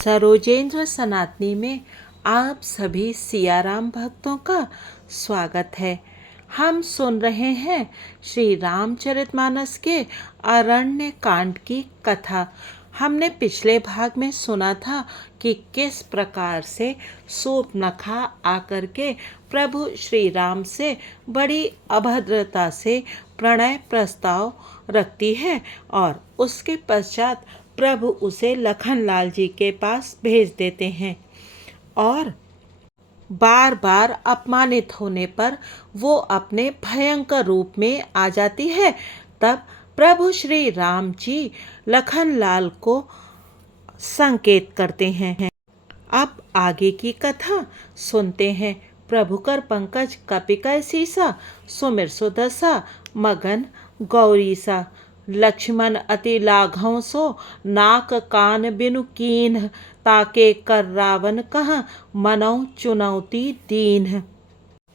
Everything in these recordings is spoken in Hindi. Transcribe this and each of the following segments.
सरोजेंद्र सनातनी में आप सभी सियाराम भक्तों का स्वागत है। हम सुन रहे हैं श्री रामचरितमानस के अरण्य कांड की कथा। हमने पिछले भाग में सुना था कि किस प्रकार से शूर्पणखा आकर के प्रभु श्री राम से बड़ी अभद्रता से प्रणय प्रस्ताव रखती है और उसके पश्चात प्रभु उसे लखनलाल जी के पास भेज देते हैं और बार बार अपमानित होने पर वो अपने भयंकर रूप में आ जाती है। तब प्रभु श्री राम जी लखनलाल को संकेत करते हैं। अब आगे की कथा सुनते हैं। प्रभु कर पंकज कपिकय सीसा, सुमिर सुदशा मगन गौरीसा। लक्ष्मण अति लाघव सो, नाक कान बिनु कीन्ह। ताके कर रावण कह, मनौ चुनौती दीन्ह।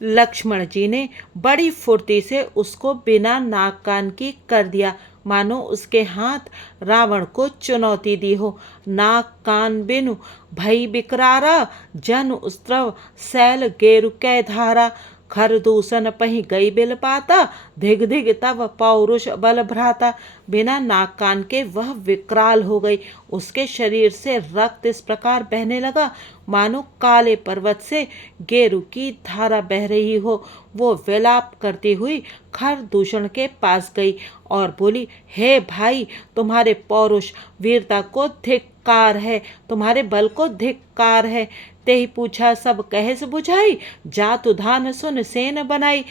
लक्ष्मण जी ने बड़ी फुर्ती से उसको बिना नाक कान की कर दिया, मानो उसके हाथ रावण को चुनौती दी हो। नाक कान बिनु भई बिकरारा, जन उस्त्रव सैल गेरु कै धारा। खर दूषण पही गई बिल पाता, धिग धिग तब पौरुष बल भ्राता। बिना नाक कान के वह विकराल हो गई। उसके शरीर से रक्त इस प्रकार बहने लगा मानो काले पर्वत से गेरू की धारा बह रही हो। वो विलाप करती हुई खर दूषण के पास गई और बोली, हे भाई, तुम्हारे पौरुष वीरता को धिक्कार है, तुम्हारे बल को धिक्कार है। ते ही पूछा सब कहे से बुझाई, जातु धान सुन सेन बनाई।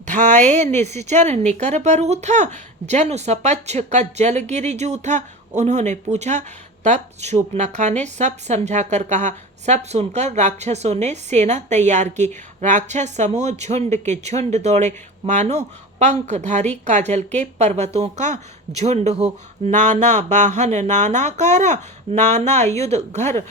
धाये निश्चर निकर बरू था, जनु सपच्छ कज्जल गिरि जूथा। उन्होंने पूछा। तब शूर्पणखा ने सब समझा कर कहा। सब सुनकर राक्षसों ने सेना तैयार की। राक्षस समूह झुंड के झुंड दौड़े, मानो पंखधारी काजल के पर्वतों का झुंड हो। नाना वाहन नाना कारा, नाना युद्ध घर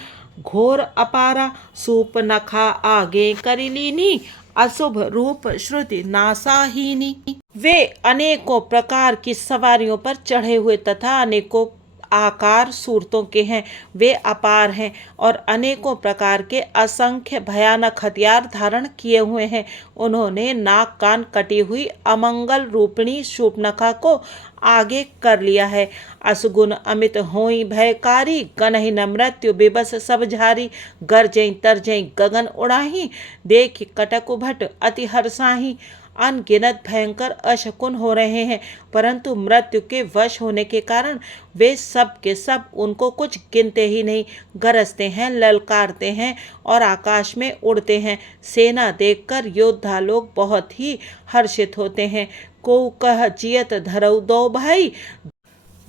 घोर अपारा। शूर्पणखा आगे करिलीनी, अशुभ रूप श्रुति नासाहीनी। वे अनेकों प्रकार की सवारियों पर चढ़े हुए तथा अनेकों आकार सूरतों के हैं। वे अपार हैं और अनेकों प्रकार के असंख्य भयानक हथियार धारण किए हुए हैं। उन्होंने नाक कान कटी हुई अमंगल रूपिणी शूर्पणखा को आगे कर लिया है। असगुन अमित होई भयकारी, गनहि न मृत्यु बिबस सब झारी। गरजई तरजई गगन उड़ाही, देख कटक भट अति हर्षाही। अनगिनत भयंकर अशकुन हो रहे हैं, परंतु मृत्यु के वश होने के कारण वे सब के सब उनको कुछ गिनते ही नहीं। गरजते हैं, ललकारते हैं और आकाश में उड़ते हैं। सेना देखकर योद्धा लोग बहुत ही हर्षित होते हैं। को कह जियत धरऊ दो भाई,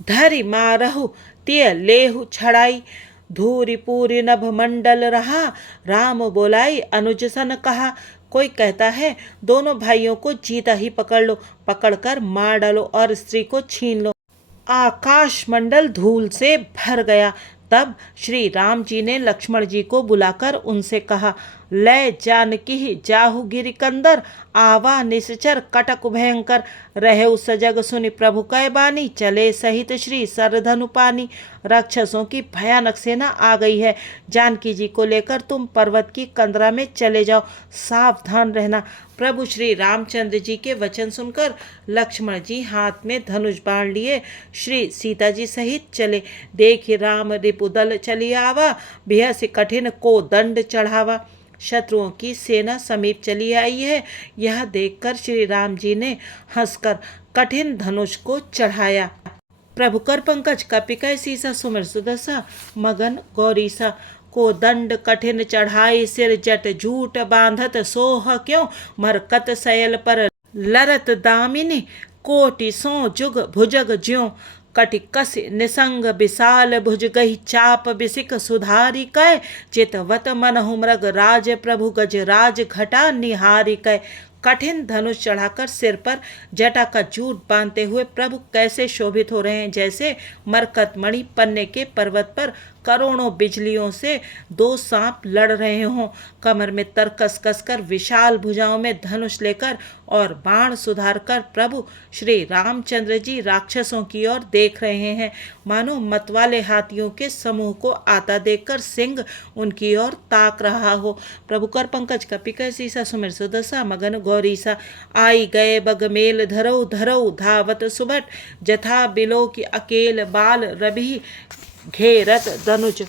धरि मारहु तिय लेहु छड़ाई। धूरी पूरी नभ मंडल रहा, राम बोलाई अनुज सन कहा। कोई कहता है दोनों भाइयों को जीता ही पकड़ लो, पकड़कर मार डालो और स्त्री को छीन लो। आकाश मंडल धूल से भर गया। तब श्री राम जी ने लक्ष्मण जी को बुलाकर उनसे कहा, लय जानकी जाहु गिरि कंदर, आवा निश्चर कटक भयंकर। रहे सजग सुनि प्रभु कै बानी, चले सहित श्री सरधनु पानी। राक्षसों की भयानक सेना आ गई है। जानकी जी को लेकर तुम पर्वत की कंदरा में चले जाओ, सावधान रहना। प्रभु श्री रामचंद्र जी के वचन सुनकर लक्ष्मण जी हाथ में धनुष बाण लिए श्री सीता जी सहित चले। देख राम रिपुदल चली आवा, बिहस कठिन को दंड चढ़ावा। शत्रुओं की सेना समीप चली आई है। यह देखकर श्री राम जी ने हंसकर कठिन धनुष को चढ़ाया। प्रभु कर पंकज कपिकय सीसा, सुमिर सुदशा मगन गौरीसा। को दंड कठिन चढ़ाई, सिर जट झूठ बांधत सोह क्यों। मरकत सयल पर लरत दामिनी, कोटि सो जुग भुजग ज्यों। कटिकस निसंग विशाल भुज गही, चाप बिसिक सुधारी कै। चितवत मनहु मृग राज, प्रभु गज राज घटा निहारी कै। कठिन धनुष चढ़ाकर सिर पर जटा का जूट बांधते हुए प्रभु कैसे शोभित हो रहे हैं, जैसे मरकतमणि पन्ने के पर्वत पर करोड़ों बिजलियों से दो सांप लड़ रहे हों, कमर में तरकस कसकर विशाल भुजाओं में धनुष लेकर और बाण सुधार कर प्रभु श्री रामचंद्र जी राक्षसों की ओर देख रहे हैं, मानो मतवाले हाथियों के समूह को आता देखकर सिंह उनकी ओर ताक रहा हो। प्रभु कर पंकज कपि कर सीसा सुमिर सुदशा मगन गौरीसा, आई गए बगमेल धरऊ धरऊ धावत सुबट, जथा बिलो की अकेल बाल रवि घेरत धनुज।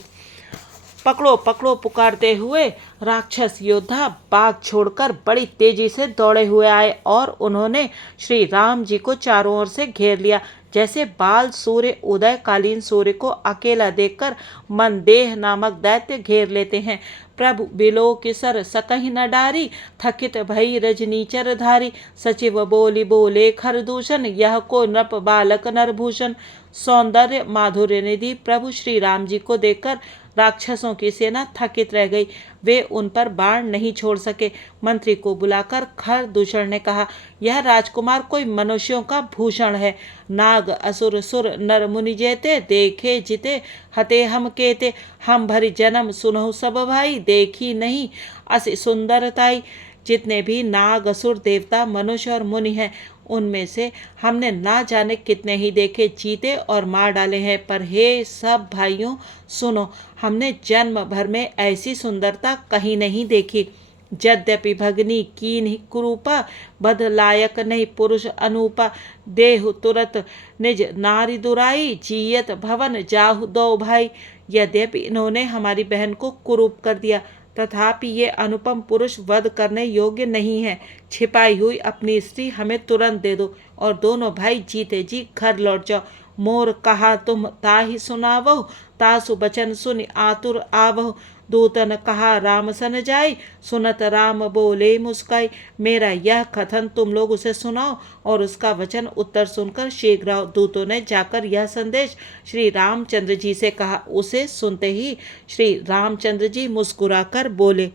पकड़ो पकड़ो पुकारते हुए राक्षस योद्धा बाग छोड़कर बड़ी तेजी से दौड़े हुए आए और उन्होंने श्री राम जी को चारों ओर से घेर लिया। जैसे बाल सूर्य उदयकालीन सूर्य को अकेला देखकर मनदेह नामक दैत्य घेर लेते हैं। प्रभु बिलो किसर सकहि न डारी, थकित भई रजनीचर धारी, सचिव बोली बोले खरदूषण, यह को नृप बालक नरभूषण। सौंदर्य माधुर्य निधि प्रभु श्री राम जी को देखकर राक्षसों की सेना थकित रह गई। वे उन पर बाण नहीं छोड़ सके। मंत्री को बुलाकर खरदूषण ने कहा, यह राजकुमार कोई मनुष्यों का भूषण है। नाग असुर सुर नर मुनि जेते, देखे जिते हते हम केते, हम भरी जन्म सुनहु सब भाई, देखी नहीं अति सुंदरताई। जितने भी नाग असुर देवता मनुष्य और मुनि हैं, उनमें से हमने ना जाने कितने ही देखे जीते और मार डाले हैं, पर हे सब भाइयों सुनो, हमने जन्म भर में ऐसी सुंदरता कहीं नहीं देखी। यद्यपि भगनी कीन्ह कुरूपा, बध लायक नहीं पुरुष अनूपा, देहु तुरत निज नारी दुराई, जियत भवन जाहु दो भाई। यद्यपि इन्होंने हमारी बहन को कुरूप कर दिया, तथापि ये अनुपम पुरुष वध करने योग्य नहीं है। छिपाई हुई अपनी स्त्री हमें तुरंत दे दो और दोनों भाई जीते जी घर लौट जाओ। मोर कहा तुम ताहि सुनावो, तासु बचन सुनि आतुर आवो, दूतन कहा राम सन जाई, सुनत राम बोले मुस्काई। मेरा यह कथन तुम लोग उसे सुनाओ और उसका वचन उत्तर सुनकर शीघ्र आओ। दूतों ने जाकर यह संदेश श्री रामचंद्र जी से कहा। उसे सुनते ही श्री रामचंद्र जी मुस्कुराकर बोले,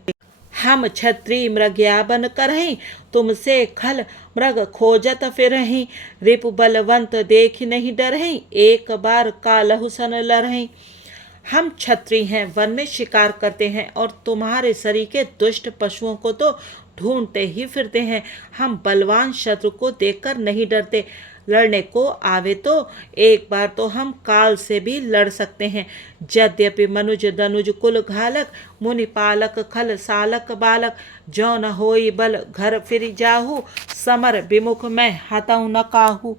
हम क्षत्रिय मृगया बन करहीं, तुमसे खल मृग खोजत फिरहीं, रिपु बलवंत देख नहीं डरहीं, एक बार कालहु सन लड़हीं। हम क्षत्रिय हैं, वन में शिकार करते हैं और तुम्हारे सरीखे दुष्ट पशुओं को तो ढूंढते ही फिरते हैं। हम बलवान शत्रु को देखकर नहीं डरते, लड़ने को आवे तो एक बार तो हम काल से भी लड़ सकते हैं। यद्यपि मनुज दनुज कुल घालक, मुनि पालक खल सालक बालक, जो न होई बल घर फिर जाहू, समर विमुख मैं हताऊ न काहू।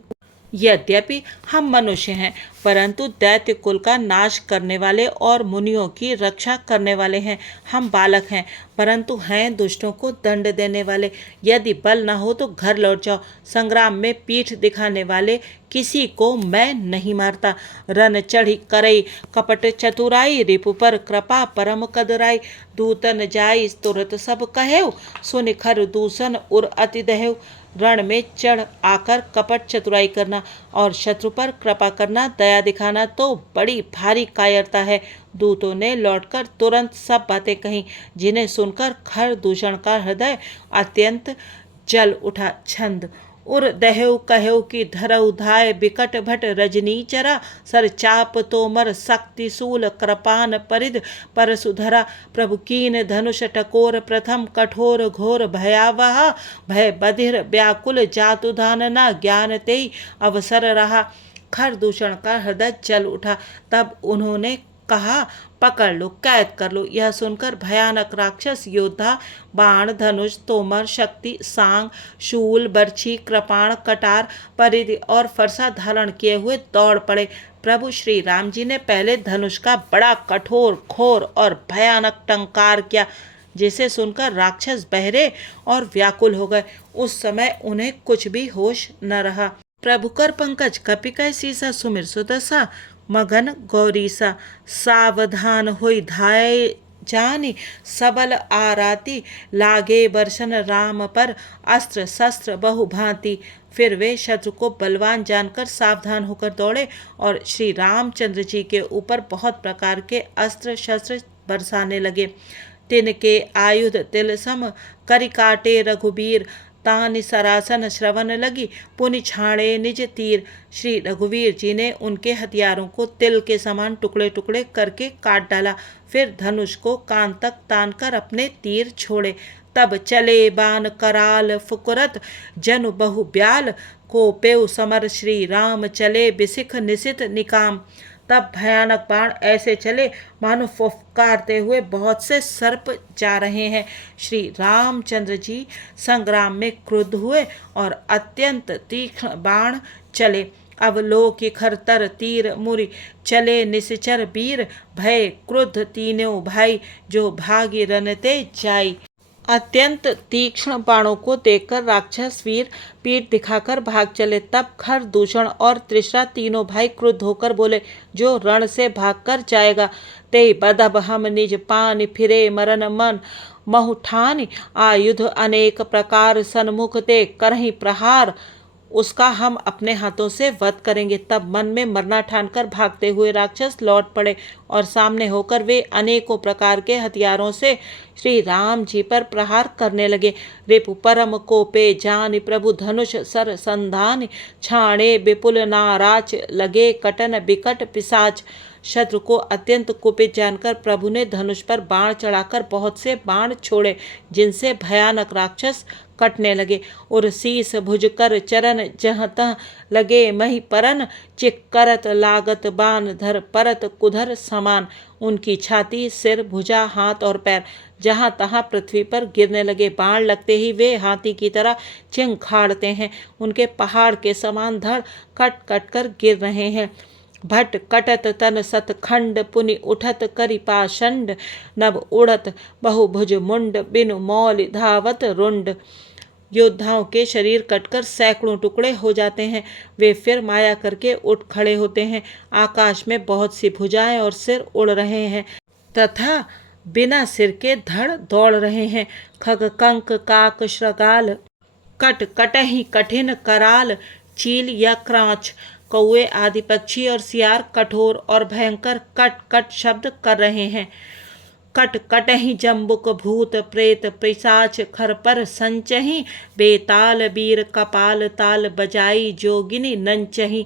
यद्यपि हम मनुष्य हैं, परंतु दैत्य कुल का नाश करने वाले और मुनियों की रक्षा करने वाले हैं। हम बालक हैं, परंतु हैं दुष्टों को दंड देने वाले। यदि बल न हो तो घर लौट जाओ। संग्राम में पीठ दिखाने वाले किसी को मैं नहीं मारता। रन चढ़ी करई कपट चतुराई, रिपु पर कृपा परम कदराई। दूतन जाई तुरत सब कहेव, सुनि खर दूषण उर अति दहेव। रण में चढ़ आकर कपट चतुराई करना और शत्रु पर कृपा करना, दया दिखाना तो बड़ी भारी कायरता है। दूतों ने लौटकर तुरंत सब बातें कहीं, जिन्हें सुनकर खरदूषण का हृदय अत्यंत जल उठा। छंद उर दहेव कहेव की धरऊ धाय, बिकट भट रजनी चरा, सर चाप तोमर शक्ति सूल, कृपान परिध परसुधरा। प्रभु कीन धनुष टकोर प्रथम, कठोर घोर भयावहा, भय बधिर व्याकुल जातु धानना, ज्ञान तेई अवसर रहा। खरदूषण का हृदय जल उठा। तब उन्होंने कहा, पकड़ लो, कैद कर लो। यह सुनकर भयानक राक्षस योद्धा बाण धनुष तोमर शक्ति सांग शूल बर्छी कृपाण कटार परिधि और फरसा धारण किए हुए दौड़ पड़े। प्रभु श्री राम जी ने पहले धनुष का बड़ा कठोर घोर और भयानक टंकार किया, जिसे सुनकर राक्षस बहरे और व्याकुल हो गए। उस समय उन्हें कुछ भी होश न रहा। प्रभु कर पंकज कपिकै सीसा सुमिर सुदशा, मगन गौरीसा। सावधान होई धाय जानी, सबल आराती, लागे बर्शन राम पर, अस्त्र शस्त्र बहु भांति। फिर वे शत्रु को बलवान जानकर सावधान होकर दौड़े और श्री रामचंद्र जी के ऊपर बहुत प्रकार के अस्त्र शस्त्र बरसाने लगे। तिनके आयुध तिल सम, करि काटे रघुबीर, तानि सरासन श्रवण लगी, पुनि छाड़े निज तीर। श्री रघुवीर जी ने उनके हथियारों को तिल के समान टुकड़े टुकड़े करके काट डाला। फिर धनुष को कान तक तान कर अपने तीर छोड़े। तब चले बाण कराल फुकुरत, जनु बहु ब्याल को पेउ समर। श्री राम चले बिसिख निशित निकाम। तब भयानक बाण ऐसे चले मानो फुफकारते हुए बहुत से सर्प जा रहे हैं। श्री रामचंद्र जी संग्राम में क्रुद्ध हुए और अत्यंत तीक्ष्ण बाण चले। अवलोकि खरतर तीर मुरि, चले निश्चर वीर। भय क्रुद्ध तीनों भाई, जो भागी रनते जाई। अत्यंत तीक्ष्ण बाणों को देखकर राक्षस वीर पीठ दिखाकर भाग चले। तब खर, दूषण और तृष्णा तीनों भाई क्रुद्ध होकर बोले, जो रण से भागकर जाएगा ते बदब हम निज पानि, फिरे मरन मन महु ठानि। आयुध अनेक प्रकार सन्मुख ते करहि प्रहार, उसका हम अपने हाथों से वध करेंगे। तब मन में मरना ठानकर भागते हुए राक्षस लौट पड़े और सामने होकर वे अनेकों प्रकार के हथियारों से श्री राम जी पर प्रहार करने लगे। रिपु परम कोपे जानि, प्रभु धनुष सर संधान। छाणे विपुल नाराच, लगे कटन बिकट पिशाच। शत्रु को अत्यंत कुपित जानकर प्रभु ने धनुष पर बाण चढ़ाकर बहुत से बाण छोड़े, जिनसे भयानक राक्षस कटने लगे। और शीस भुज कर चरण, जहाँ तहाँ लगे मही परन। चिक करत लागत बान, धर परत कुधर समान। उनकी छाती, सिर, भुजा, हाथ और पैर जहाँ तहाँ पृथ्वी पर गिरने लगे। बाण लगते ही वे हाथी की तरह चिंखाड़ते हैं। उनके पहाड़ के समान धड़ कट कट कर गिर रहे हैं। भट कटत तन सतखंड, पुनि उठत करि पाषंड। नभ उड़त बहुभुज मुंड, बिनु मौलि धावत रुंड। योद्धाओं के शरीर कटकर सैकड़ों टुकड़े हो जाते हैं। वे फिर माया करके उठ खड़े होते हैं। आकाश में बहुत सी भुजाएं और सिर उड़ रहे हैं तथा बिना सिर के धड़ दौड़ रहे हैं। खग कंक काक श्रगाल, कट कटहि कठिन कराल। चील या क्रांच, कौए आदि पक्षी और सियार कठोर और भयंकर कट कट शब्द कर रहे हैं। कट कटहि जम्बुक भूत प्रेत, पिशाच खरपर संचहि। बेताल वीर कपाल ताल, बजाई जोगिनी नंचहि।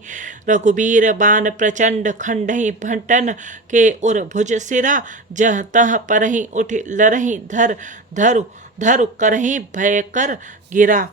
रघुबीर बान प्रचंड, खंडहि भटन के उर भुज सिरा। जह तह परहि उठ लरहि, धर धरु धरु करहि भयकर गिरा।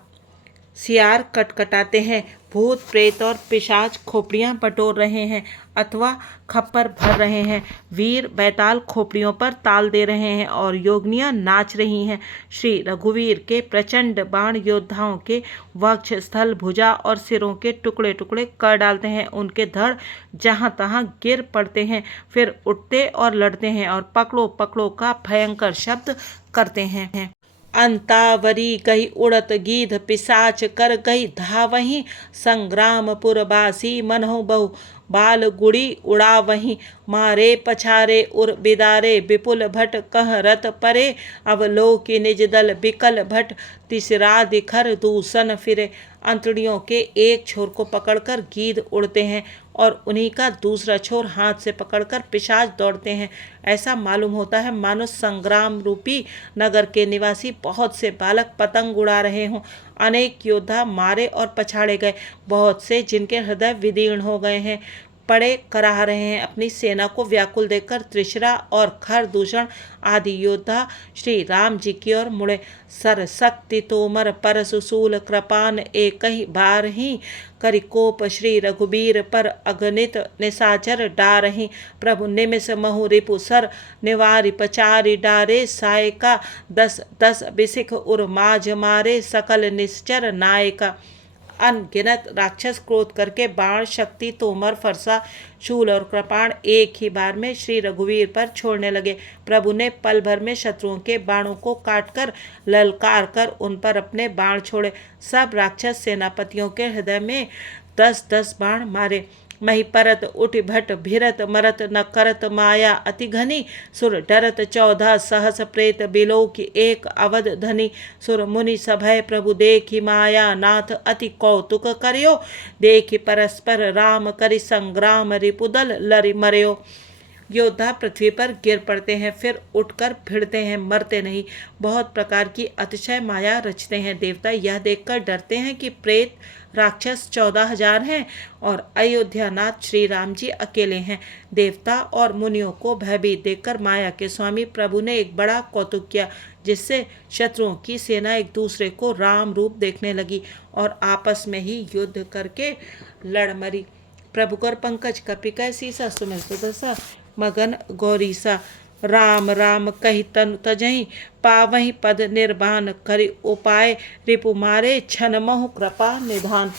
सियार कटकटाते हैं, भूत प्रेत और पिशाच खोपड़ियां बटोर रहे हैं अथवा खप्पर भर रहे हैं। वीर बैताल खोपड़ियों पर ताल दे रहे हैं और योगनियां नाच रही हैं। श्री रघुवीर के प्रचंड बाण योद्धाओं के वक्ष, स्थल, भुजा और सिरों के टुकड़े टुकड़े कर डालते हैं। उनके धड़ जहाँ तहाँ गिर पड़ते हैं, फिर उठते और लड़ते हैं और पकड़ो पकड़ो का भयंकर शब्द करते हैं। अंतावरी गई उड़त गीध, पिशाच कर गई धावहीं। संग्रामपुरवासी मनहु बहु, बाल गुड़ी उड़ावहीं। मारे पछारे उर बिदारे, विपुल भट कह रत परे। अवलोकि निज दल बिकल भट, तिसरा दिखर दूषण फिरे। अंतड़ियों के एक छोर को पकड़कर गीध उड़ते हैं और उन्हीं का दूसरा छोर हाथ से पकड़कर पिशाच दौड़ते हैं। ऐसा मालूम होता है मानो संग्राम रूपी नगर के निवासी बहुत से बालक पतंग उड़ा रहे हों। अनेक योद्धा मारे और पछाड़े गए, बहुत से जिनके हृदय विदीर्ण हो गए हैं पड़े कराह रहे हैं। अपनी सेना को व्याकुल देखकर त्रिशरा और खर, दूषण आदि योद्धा श्री राम जी की ओर मुड़े। सर शक्ति तोमर परशुशूल, कृपान एक ही बार ही। करिकोप श्री रघुबीर पर, अगणित निशाचर डारही। प्रभु निमिष महु रिपु सर, निवारि पचारि डारे। सायका दस दस बिसिख उर माझ मारे, सकल निश्चर नायका। अनगिनत राक्षस क्रोध करके बाण, शक्ति, तोमर, फरसा, शूल और कृपाण एक ही बार में श्री रघुवीर पर छोड़ने लगे। प्रभु ने पल भर में शत्रुओं के बाणों को काटकर ललकार कर उन पर अपने बाण छोड़े। सब राक्षस सेनापतियों के हृदय में 10-10 बाण मारे। मही परत उठ भट, भिरत मरत न करत माया अति घनी। सुर डरत 14 सहस प्रेत, बिलोकि एक अवध धनी। सुर मुनि सभय प्रभु देखि माया, नाथ अति कौतुक करियो। देखि परस्पर राम करि संग्राम, रिपुदल लरि मरयो। योद्धा पृथ्वी पर गिर पड़ते हैं, फिर उठकर भिड़ते हैं, मरते नहीं। बहुत प्रकार की अतिशय माया रचते हैं। देवता यह देखकर डरते हैं कि प्रेत राक्षस 14,000 हैं और अयोध्यानाथ श्री राम जी अकेले हैं। देवता और मुनियों को भयभीत देखकर माया के स्वामी प्रभु ने एक बड़ा कौतुक किया, जिससे शत्रुओं की सेना एक दूसरे को राम रूप देखने लगी और आपस में ही युद्ध करके लड़ मरी। प्रभु कर पंकज कपिकै सीसा सुमिर सुदसा मगन गौरीसा। राम राम कही तनु तजहि पावहि पद निर्वाण। करि उपाय रिपु मारे छन मोह कृपा निधान।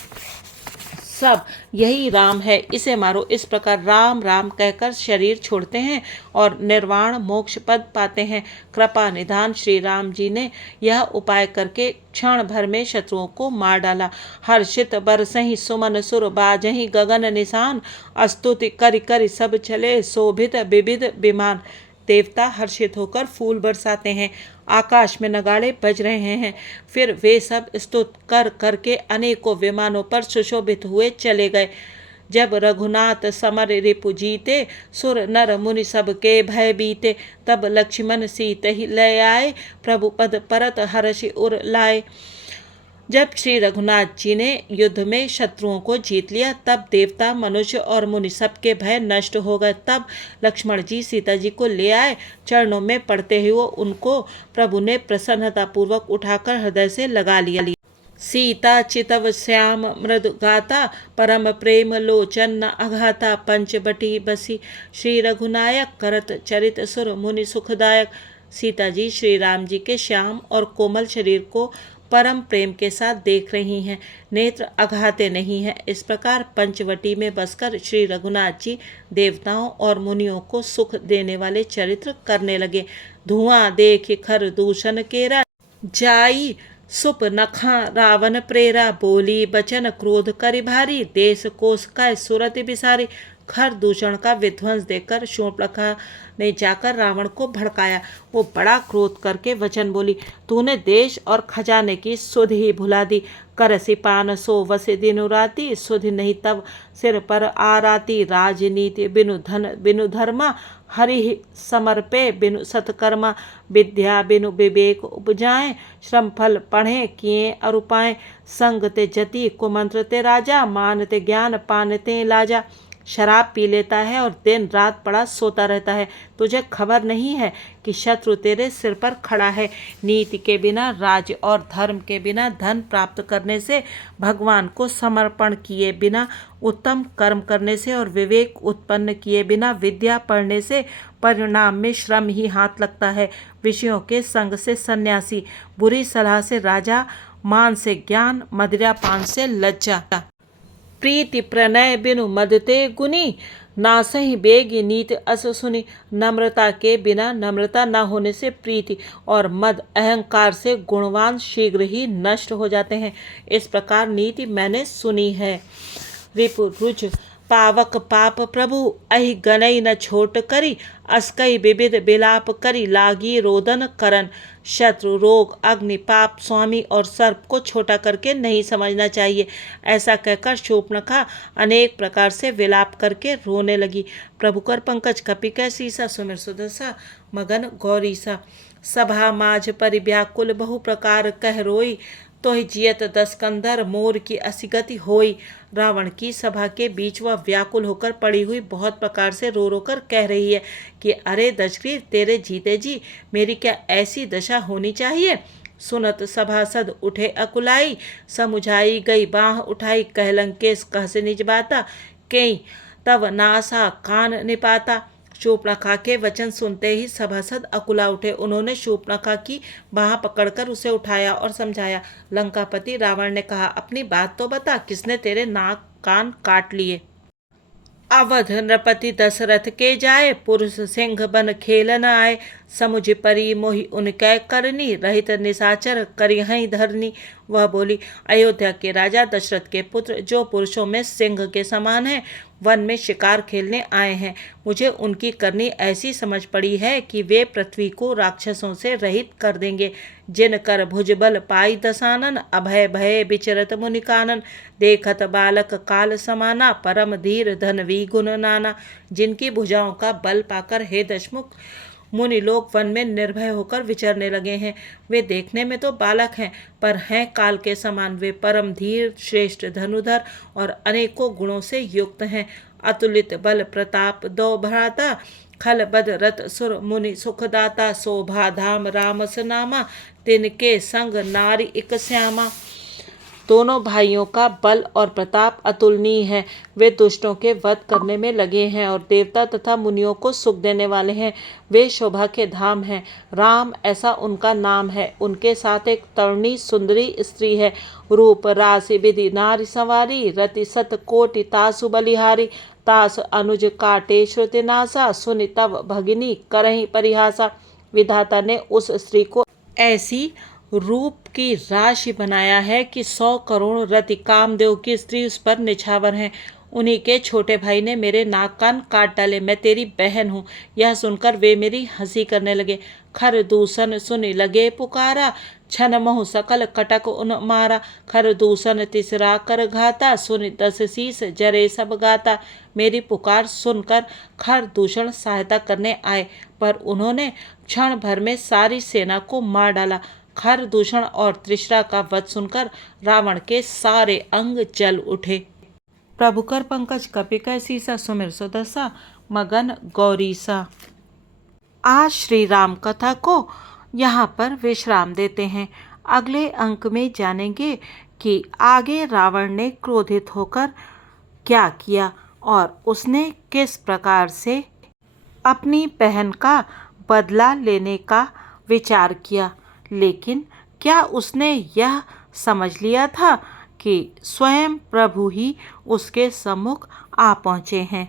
सब यही राम है, इसे मारो। इस प्रकार राम राम कहकर शरीर छोड़ते हैं और निर्वाण मोक्ष पद पाते हैं। कृपा निधान श्री राम जी ने यह उपाय करके क्षण भर में शत्रुओं को मार डाला। हर्षित बरसहि सुमन सुर बाजहि गगन निशान। स्तुति करि करि सब चले शोभित विविध विमान। देवता हर्षित होकर फूल बरसाते हैं, आकाश में नगाड़े बज रहे हैं। फिर वे सब स्तुत कर करके अनेकों विमानों पर सुशोभित हुए चले गए। जब रघुनाथ समर रिपु जीते, सुर नर मुनि सबके भय बीते। तब लक्ष्मण सीत ही लय आए, प्रभु पद परत हर्षि उर लाए। जब श्री रघुनाथ जी ने युद्ध में शत्रुओं को जीत लिया, तब देवता मनुष्य और मुनि सबके भय नष्ट हो गए। तब लक्ष्मण जी सीता जी को ले आए। चरणों में पड़ते हुए उनको प्रभु ने प्रसन्नतापूर्वक उठाकर हृदय से लगा लिया। सीता चितव श्याम मृदु गाता, परम प्रेम लोचन न अघाता। पंचवटी बसी श्री रघुनायक, करत चरित सुर मुनि सुखदायक। सीता जी श्री राम जी के श्याम और कोमल शरीर को परम प्रेम के साथ देख रही हैं, नेत्र अघाते नहीं हैं। इस प्रकार पंचवटी में बसकर श्री रघुनाथ जी देवताओं और मुनियों को सुख देने वाले चरित्र करने लगे। धुआं देख खर दूषण केरा, जाई सुप नखा रावण प्रेरा। बोली बचन क्रोध करि भारी, देश कोस का सुरत बिसारी। खर दूषण का विध्वंस देखकर शूर्पणखा ने जाकर रावण को भड़काया। वो बड़ा क्रोध करके वचन बोली, तूने देश और खजाने की सुध ही भुला दी। करसी पान सो वसे दिनु राती, सुध नहीं तब सिर पर आराती। राजनीति बिनु धन बिनु धर्मा, हरि समर्पे बिनु सत्कर्मा। विद्या बिनु विवेक उपजाए, श्रम फल पढ़े किए अरुपाए। संग ते जति कुमंत्र ते राजा, मान ते ज्ञान पान ते लाजा। शराब पी लेता है और दिन रात पड़ा सोता रहता है। तुझे खबर नहीं है कि शत्रु तेरे सिर पर खड़ा है। नीति के बिना राज्य और धर्म के बिना धन प्राप्त करने से, भगवान को समर्पण किए बिना उत्तम कर्म करने से और विवेक उत्पन्न किए बिना विद्या पढ़ने से परिणाम में श्रम ही हाथ लगता है। विषयों के संग से सन्यासी, बुरी सलाह से राजा, मान से ज्ञान, मदिरा पान से लज्जा। प्रीति प्रणय बिनु मदते गुनी, नासहि बेगी नीति अस सुनी। नम्रता के बिना नम्रता न होने से प्रीति और मद अहंकार से गुणवान शीघ्र ही नष्ट हो जाते हैं। इस प्रकार नीति मैंने सुनी है। रिपु रुज पावक पाप प्रभु, अहि गनई न छोट करी। अस्कई विविध बिलाप करी, लागी रोदन करन। शत्रु रोग अग्नि पाप स्वामी और सर्प को छोटा करके नहीं समझना चाहिए। ऐसा कहकर शूर्पणखा अनेक प्रकार से विलाप करके रोने लगी। प्रभु कर पंकज कपिकै सीसा सुमिर सुदसा मगन गौरीसा। सभा माझ परिव्याकुल बहु प्रकार कह रोई, तोहि जियत दस कंधर मोर की असिगति होई। रावण की सभा के बीच वह व्याकुल होकर पड़ी हुई बहुत प्रकार से रो रो कर कह रही है कि अरे दशग्रीव, तेरे जीते जी मेरी क्या ऐसी दशा होनी चाहिए। सुनत सभासद उठे अकुलाई, समुझाई गई बाह उठाई। कह लंकेश कह से निज बाता, कई तब नासा कान निपाता। शूर्पणखा के वचन सुनते ही सभासद अकुला उठे। उन्होंने शूर्पणखा की बाह पकड़कर उसे उठाया और समझाया। लंकापति रावण ने कहा, अपनी बात तो बता, किसने तेरे नाक कान काट लिए। अवध नृपति दशरथ के जाए, पुरुष सिंह बन खेल न आए। समुझ परी मोहि उनकै करनी, रहित निशाचर करिहै धरनी। वह बोली, अयोध्या के राजा दशरथ के पुत्र जो पुरुषों में सिंह के समान हैं, वन में शिकार खेलने आए हैं। मुझे उनकी करनी ऐसी समझ पड़ी है कि वे पृथ्वी को राक्षसों से रहित कर देंगे। जिन कर भुजबल पाई दसानन, अभय भय विचरत मुनिकानन, देखत बालक काल समाना, परम धीर धनवी गुण नाना। जिनकी भुजाओं का बल पाकर हे दशमुख मुनि लोग वन में निर्भय होकर विचरने लगे हैं। वे देखने में तो बालक हैं, पर हैं काल के समान। वे परम धीर, श्रेष्ठ धनुधर और अनेकों गुणों से युक्त हैं। अतुलित बल प्रताप दो भ्राता, खल बद रत सुर मुनि सुखदाता। शोभा धाम रामस नामा, तिनके संग नारी इक श्यामा। दोनों भाइयों का बल और प्रताप अतुलनीय है। वे दुष्टों के वध करने में लगे हैं और देवता तथा मुनियों को सुख देने वाले हैं। वे शोभा के धाम हैं। राम ऐसा उनका नाम है। उनके साथ एक तरुणी सुंदरी स्त्री है। रूप राशि विधि नारी सवारी, रति सत कोटि तासु बलिहारी। तास अनुज काटे श्रुति नासा, सुनि तव भगिनी करहि परिहासा। विधाता ने उस स्त्री को ऐसी रूप की राशि बनाया है कि 100 करोड़ रति कामदेव की स्त्री उस पर निछावर हैं। उन्हीं के छोटे भाई ने मेरे नाक कान काट डाले। मैं तेरी बहन हूँ। यह सुनकर वे मेरी हंसी करने लगे। खर दूषण सुनि लगे पुकारा, छन मोह सकल कटक उन मारा। खर दूषण तिसरा कर घाता, सुनि 10 शीस जरे सब गाता। मेरी पुकार सुनकर खर दूषण सहायता करने आए, पर उन्होंने क्षण भर में सारी सेना को मार डाला। खर दूषण और त्रिशरा का वध सुनकर रावण के सारे अंग जल उठे। प्रभु कर पंकज कपिकै सीसा, सुमिर सुदसा मगन गौरीसा। आज श्री राम कथा को यहाँ पर विश्राम देते हैं। अगले अंक में जानेंगे कि आगे रावण ने क्रोधित होकर क्या किया और उसने किस प्रकार से अपनी बहन का बदला लेने का विचार किया। लेकिन क्या उसने यह समझ लिया था कि स्वयं प्रभु ही उसके सम्मुख आ पहुँचे हैं।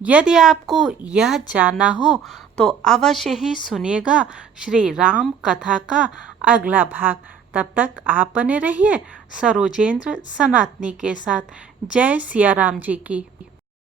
यदि आपको यह जानना हो तो अवश्य ही सुनिएगा श्री राम कथा का अगला भाग। तब तक आप बने रहिए सरोजेंद्र सनातनी के साथ। जय सिया राम जी की।